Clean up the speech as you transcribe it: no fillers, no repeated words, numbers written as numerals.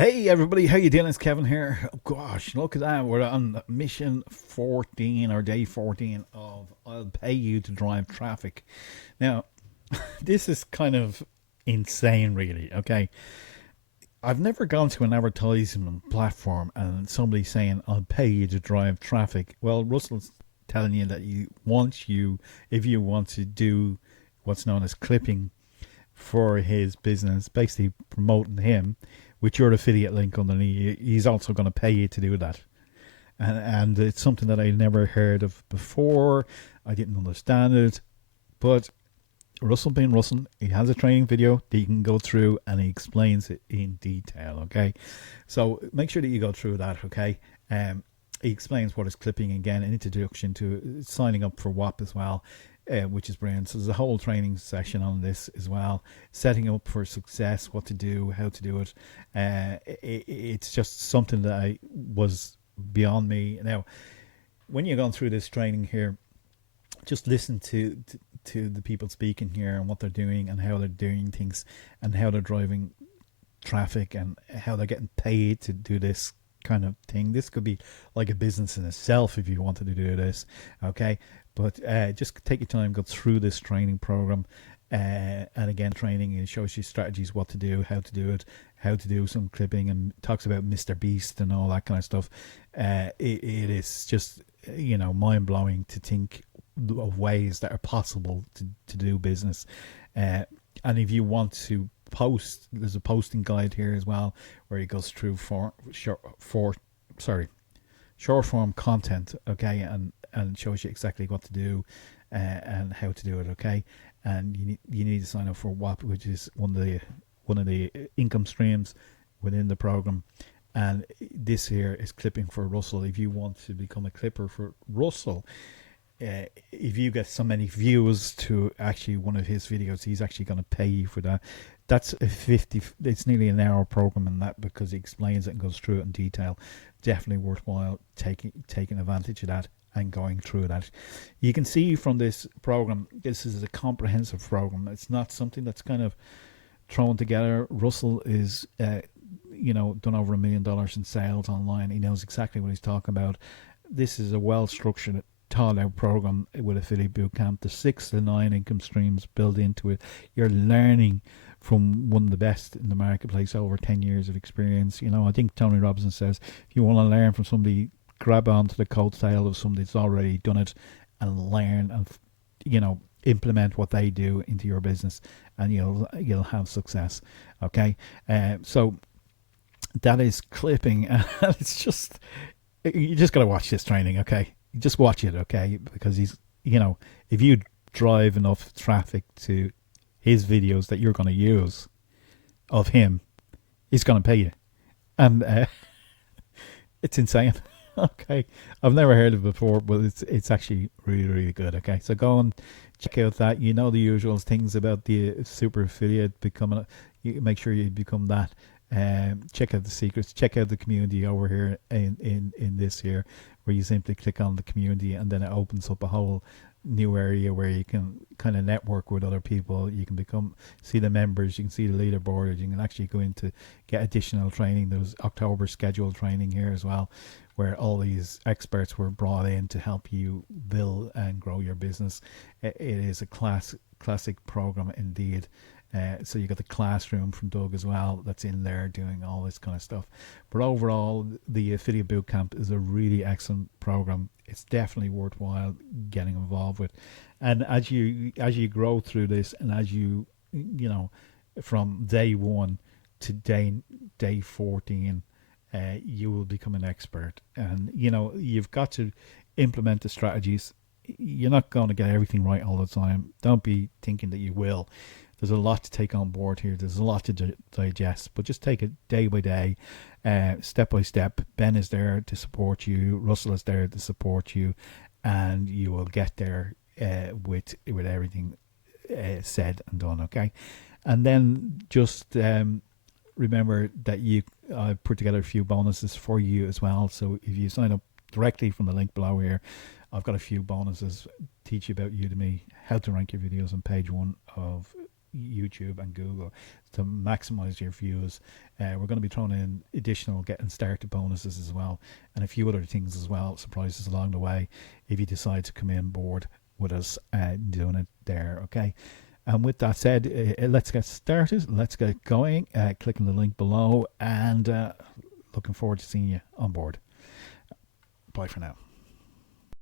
Hey everybody, how you doing? It's Kevin here. Oh gosh, look at that. We're on mission 14 or day 14 of I'll pay you to drive traffic. Now, this is kind of insane really, okay? I've never gone to an advertisement platform and somebody saying I'll pay you to drive traffic. Well, Russell's telling you that if you want to do what's known as clipping for his business, basically promoting him with your affiliate link underneath. He's also going to pay you to do that. And it's something that I never heard of before. I didn't understand it. But Russell being Russell, he has a training video that you can go through and he explains it in detail, okay? So make sure that you go through that, okay? He explains what is clipping again, an introduction to signing up for WAP as well, which is brilliant. So there's a whole training session on this as well, setting up for success, what to do, how to do it. It's just something that I was beyond me. Now, when you're going through this training here, just listen to the people speaking here and what they're doing and how they're doing things and how they're driving traffic and how they're getting paid to do this kind of thing. This could be like a business in itself if you wanted to do this, okay? But just take your time, go through this training program. And again, training, it shows you strategies, what to do, how to do it, how to do some clipping, and talks about Mr. Beast and all that kind of stuff. It is just, mind blowing to think of ways that are possible to do business. And if you want to post, there's a posting guide here as well where he goes through short form content, okay, and shows you exactly what to do and how to do it, okay. And you need to sign up for WAP, which is one of the income streams within the program. And this here is clipping for Russell. If you want to become a clipper for Russell, if you get so many views to actually one of his videos, he's actually going to pay you for that. That's a 50, it's nearly an hour program in that, because he explains it and goes through it in detail. Definitely worthwhile taking advantage of that and going through that. You can see from this program, this is a comprehensive program. It's not something that's kind of thrown together. Russell is done over $1 million in sales online. He knows exactly what he's talking about. This is a well structured, thought out program with Affiliate Bootcamp. The 6 to 9 income streams built into it. You're learning from one of the best in the marketplace, over 10 years of experience. I think Tony Robinson says, if you want to learn from somebody, grab onto the coattail of somebody that's already done it and learn and implement what they do into your business, and you'll have success. Okay, so that is clipping. It's just, you just got to watch this training, okay? Just watch it, okay? Because if you drive enough traffic to his videos that you're going to use of him, he's going to pay you. And it's insane. Okay, I've never heard of it before, but it's actually really, really good. Okay, so go and check out that. The usual things about the super affiliate becoming. You make sure you become that. Check out the secrets. Check out the community over here in this here, where you simply click on the community and then it opens up a whole new area where you can kind of network with other people. You can see the members, you can see the leaderboard, you can actually go into get additional training. There's October scheduled training here as well, where all these experts were brought in to help you build and grow your business. It is a classic program indeed. So you got the classroom from Doug as well that's in there doing all this kind of stuff. But overall, the Affiliate Bootcamp is a really excellent program. It's definitely worthwhile getting involved with. And as you grow through this, and as from day 1 to day 14, you will become an expert. And you've got to implement the strategies. You're not going to get everything right all the time. Don't be thinking that you will. There's a lot to take on board here. There's a lot to digest, but just take it day by day, step by step. Ben is there to support you. Russell is there to support you, and you will get there with everything said and done. Okay, and then just remember that I put together a few bonuses for you as well. So if you sign up directly from the link below here, I've got a few bonuses. Teach you about Udemy, how to rank your videos on page 1 of YouTube and Google to maximize your views. We're going to be throwing in additional getting started bonuses as well, and a few other things as well, surprises along the way, if you decide to come in board with us doing it there. Okay. And with that said, let's get started. Let's get going. Clicking the link below, and looking forward to seeing you on board. Bye for now.